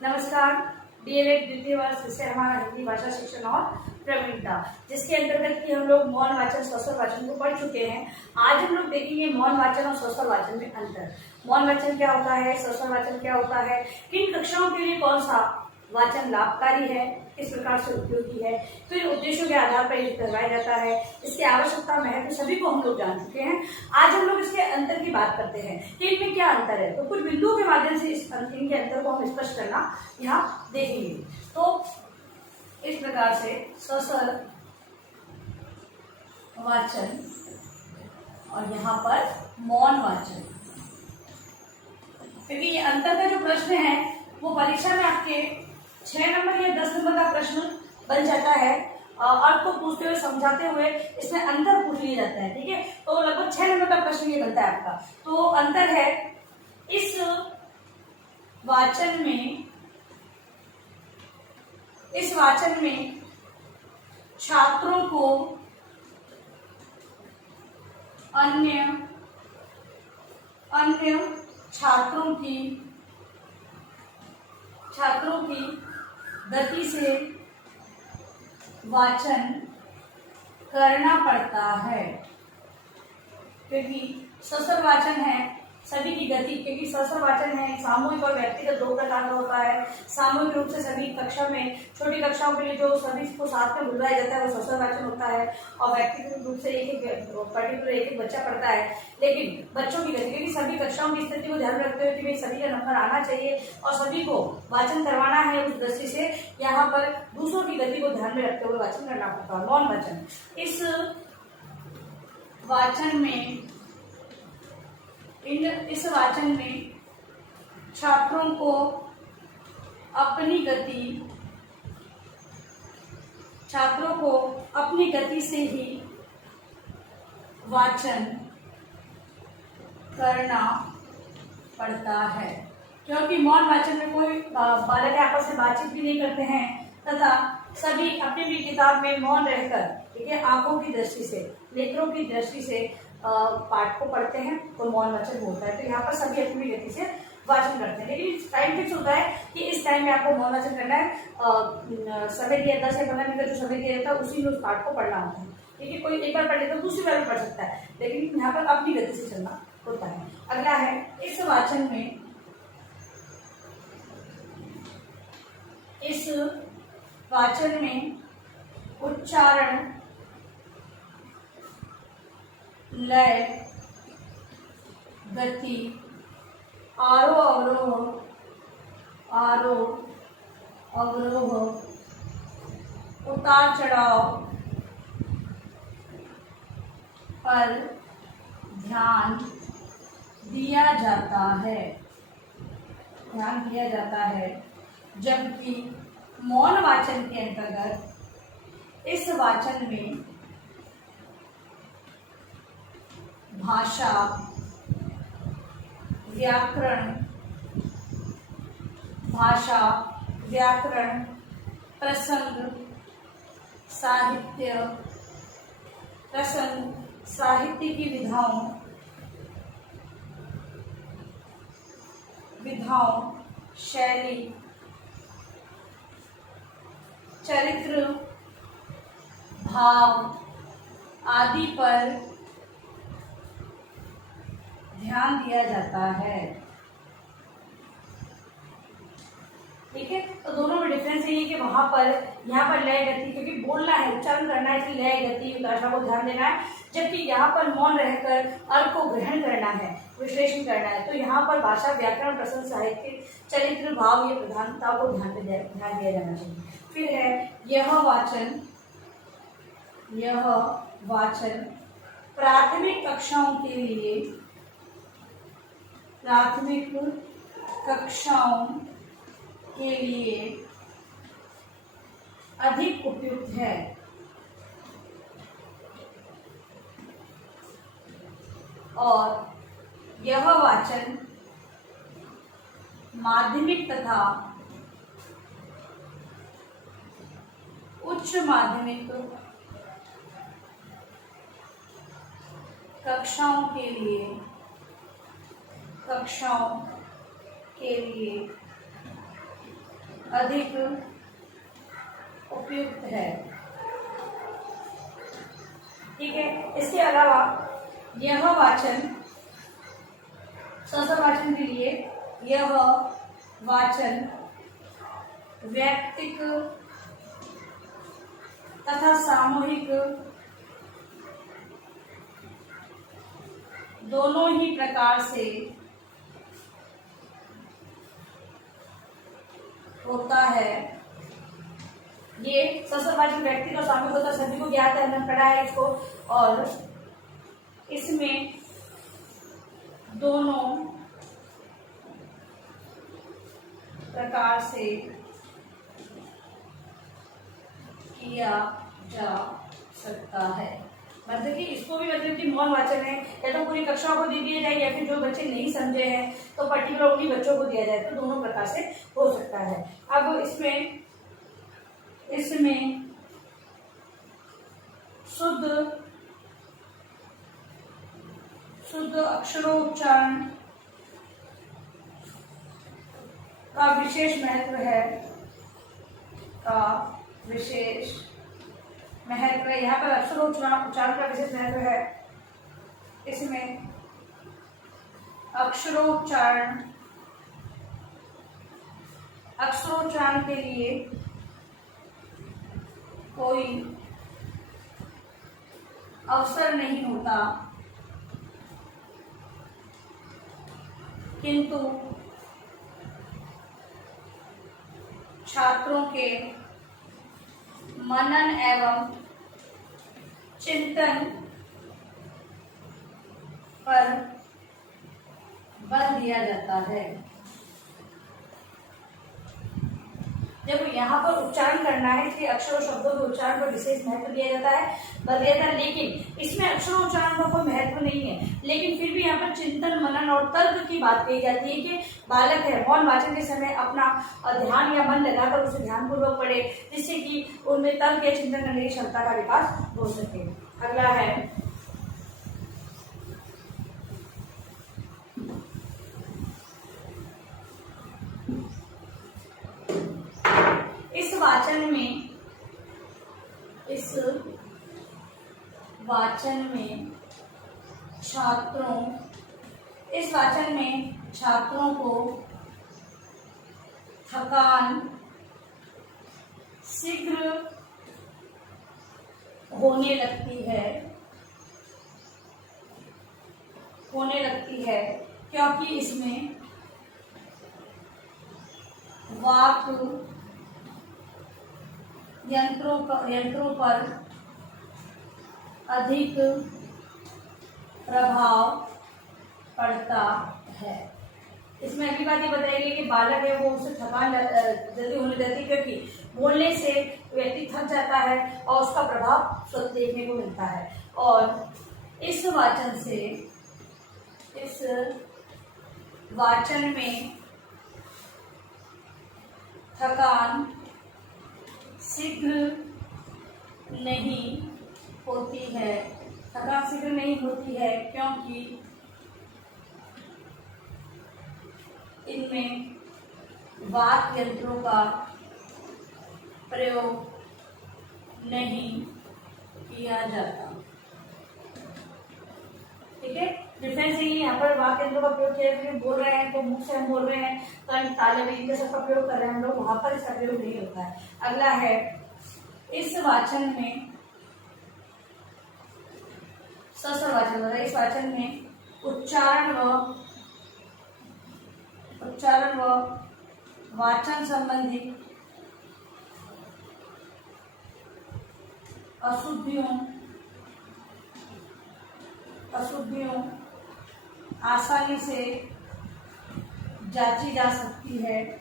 नमस्कार। डीएलएड द्वितीय वर्ष विषय हमारा हिंदी भाषा शिक्षण और प्रवीणता, जिसके अंतर्गत कि हम लोग मौन वाचन स्वस्वर वाचन को पढ़ चुके हैं। आज हम लोग देखेंगे मौन वाचन और स्वस्वर वाचन में अंतर। मौन वाचन क्या होता है, स्वस्वर वाचन क्या होता है, किन कक्षाओं के लिए कौन सा वाचन लाभकारी है, किस प्रकार से उपयोगी है, तो इन उद्देश्यों के आधार पर ये करवाया जाता है। इसकी आवश्यकता महत्व सभी को हम लोग जान चुके हैं। आज हम लोग इसके अंतर की बात करते हैं कि इनमें क्या अंतर है। तो कुछ बिंदुओं के माध्यम से इनके अंतर को हम स्पष्ट करना यहाँ देखेंगे। तो इस प्रकार से स्वस्वर वाचन और यहाँ पर मौन वाचन, क्योंकि ये अंतर का जो प्रश्न है वो परीक्षा में आपके 6 नंबर या 10 नंबर का प्रश्न बन जाता है। अर्थ को पूछते हुए समझाते हुए इसमें अंतर पूछ लिया जाता है। ठीक है, तो लगभग 6 नंबर का प्रश्न ये बनता है आपका। तो अंतर है इस वाचन में छात्रों को अन्य छात्रों की गति से वाचन करना पड़ता है, क्योंकि स्वस्वर वाचन है सभी की गति, क्योंकि स्वस्वर वाचन है सामूहिक और व्यक्तिगत दो प्रकार का होता है। सामूहिक रूप से सभी कक्षा में, छोटी कक्षाओं के लिए जो सभी को साथ में बुलवाया जाता है वो स्वस्वर वाचन होता है, और व्यक्तिगत रूप से एक बच्चा पढ़ता है। लेकिन बच्चों की गति, क्योंकि सभी कक्षाओं की स्थिति को ध्यान में रखते हुए कि भाई सभी का नंबर आना चाहिए और सभी को वाचन करवाना है, उस दृष्टि से यहाँ पर दूसरों की गति को ध्यान में रखते हुए वाचन करना पड़ता है। मौन वाचन, इस वाचन में छात्रों को अपनी गति से ही वाचन करना पड़ता है, क्योंकि मौन वाचन में कोई बालक आपस में बातचीत भी नहीं करते हैं तथा सभी अपनी भी किताब में मौन रहकर, ठीक है, आंखों की दृष्टि से, नेत्रों की दृष्टि से पाठ को पढ़ते हैं, तो मौन वाचन होता है। तो यहाँ पर सभी अपनी गति से वाचन करते हैं, लेकिन टाइम फिक्स होता है कि इस टाइम में आपको मौन वाचन करना है। समय दिया 10 या 15 मिनट का जो समय दिया जाता है उसी में उस पाठ को पढ़ना होता है। ठीक है, कोई एक बार पढ़ लेता है दूसरी बार भी पढ़ सकता है, लेकिन यहाँ पर अपनी गति से चलना होता है। अगला है इस वाचन में उच्चारण, लय, गति, आरोह अवरोह, उतार चढ़ाव पर ध्यान दिया जाता है, जबकि मौन वाचन के अंतर्गत इस वाचन में भाषा, व्याकरण, प्रसंग, साहित्य की विधाओं, शैली, चरित्र, भाव आदि पर ध्यान दिया जाता है। ठीक है, तो दोनों में डिफरेंस ये है कि वहां पर, यहाँ पर लय गति, क्योंकि बोलना है, उच्चारण करना है, इसलिए लय गति भाषा को ध्यान देना है, जबकि यहाँ पर मौन रहकर अर्थ को ग्रहण करना है, विश्लेषण करना है। तो यहाँ पर भाषा, व्याकरण, प्रसंग, साहित्य, चरित्र, भाव, ये प्रधानता को ध्यान दिया जाना चाहिए। फिर है यह वाचन प्राथमिक कक्षाओं के लिए अधिक उपयुक्त है, और यह वाचन माध्यमिक तथा उच्च माध्यमिक कक्षाओं के लिए अधिक उपयुक्त है। ठीक है, इसके अलावा यह वाचन ससल वाचन के लिए यह वाचन वैयक्तिक तथा सामूहिक दोनों ही प्रकार से होता है। ये ससल वाचन व्यक्ति और सामूहिक होता सभी को ज्ञात है, हमने पढ़ा है इसको। और इसमें दोनों प्रकार से किया जा सकता है। मतलब कि इसको भी मतलब कि मौन वाचन है, या तो पूरी कक्षा को दे दिया जाए या फिर जो बच्चे नहीं समझे हैं तो पर्टिकुलर उन्हीं बच्चों को दिया जाए, तो दोनों प्रकार से हो सकता है। अब इसमें शुद्ध अक्षरोच्चारण का विशेष महत्व है। यहाँ पर अक्षरोच्चारण का विशेष महत्व है। इसमें अक्षरोच्चारण के लिए कोई अवसर नहीं होता, किंतु छात्रों के मनन एवं चिंतन पर बल दिया जाता है। जब यहाँ पर उच्चारण करना है इसलिए अक्षर और शब्दों के उच्चारण पर विशेष महत्व दिया जाता है, बल दिया जाता है। लेकिन इसमें अक्षर उच्चारण का कोई महत्व नहीं है, लेकिन फिर भी यहाँ पर चिंतन, मनन और तर्क की बात कही जाती है कि बालक है मौन वाचन के समय अपना ध्यान या मन लगाकर उसे ध्यानपूर्वक पढ़े, जिससे कि उनमें तर्क या चिंतन करने की क्षमता का विकास हो सके। अगला है इस वाचन में छात्रों को थकान शीघ्र होने लगती है क्योंकि इसमें वाक यंत्रों पर अधिक प्रभाव पड़ता है। इसमें अगली बात ये बताइए कि बालक है वो उसे थकान जल्दी होने जाती है, क्योंकि बोलने से व्यक्ति थक जाता है और उसका प्रभाव स्वतः देखने को मिलता है। और इस वाचन में थकान शीघ्र नहीं होती है क्योंकि इनमें वाक यंत्रों का प्रयोग नहीं किया जाता। ठीक है, डिफरेंस यही है, यहाँ पर वाक यंत्रों का प्रयोग किया जाता है। बोल रहे हैं तो मुख से हम बोल रहे हैं, कर्ण ताले में सबका प्रयोग कर रहे हैं हम लोग, वहां पर इसका प्रयोग नहीं होता है। अगला है इस वाचन में ससल वाचन होता है। इस वाचन में उच्चारण व वाचन संबंधी अशुद्धियों आसानी से जांची जा सकती है।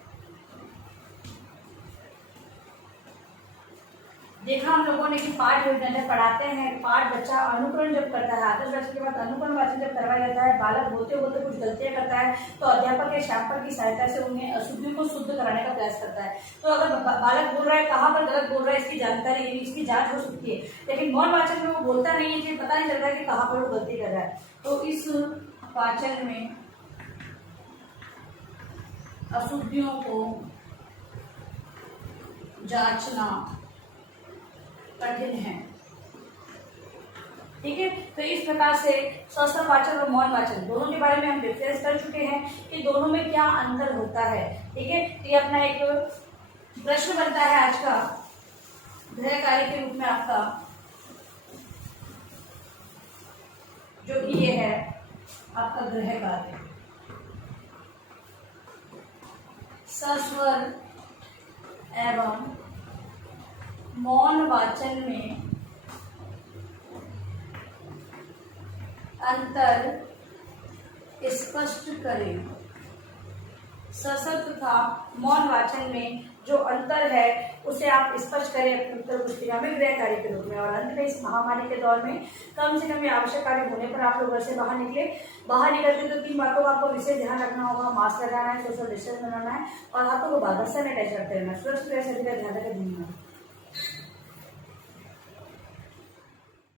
देखा हम लोगों ने कि पाठ योजना जब पढ़ाते हैं, पाठ बच्चा अनुकरण जब करता है, आदर्श वाचन के बाद अनुकरण वाचन जब करवाया जाता है, बालक बोलते बोलते कुछ गलतियां करता है तो अध्यापक या श्यामपल की सहायता से उन्हें अशुद्धियों को शुद्ध कराने का प्रयास करता है। तो अगर बालक बोल रहा है कहाँ पर गलत बोल रहा है इसकी जानकारी, इसकी जांच हो सकती है। लेकिन मौन वाचन में वो बोलता नहीं है, पता नहीं चलता कि कहाँ पर वो गलती कर रहा है। तो इस वाचन में अशुद्धियों को जांचना कठिन है। ठीक है, तो इस प्रकार से सौष्ठव वाचन और मौन वाचन दोनों के बारे में हम डिफरेंस कर चुके हैं कि दोनों में क्या अंतर होता है। ठीक है, तो ये अपना एक प्रश्न बनता है आज का गृह कार्य के रूप में आपका, जो कि ये है आपका गृह कार्य। सस्वर एवं मौन वाचन में अंतर स्पष्ट करें। सशब्द तथा मौन वाचन में जो अंतर है उसे आप स्पष्ट करें अपने उत्तर पुस्तिका में गृह कार्य के रूप में। और अंत में इस महामारी के दौर में कम से कम ये आवश्यक कार्य होने पर आप लोग घर से बाहर निकले। बाहर निकलते तो 3 बातों का आपको विशेष ध्यान रखना होगा। मास्क लगाना है, सोशल डिस्टेंस बनाना है और हाथों को बार बार सैनिटाइज करते रहना। सुरक्षित रहे, सभी का ध्यान रखें। धन्यवाद।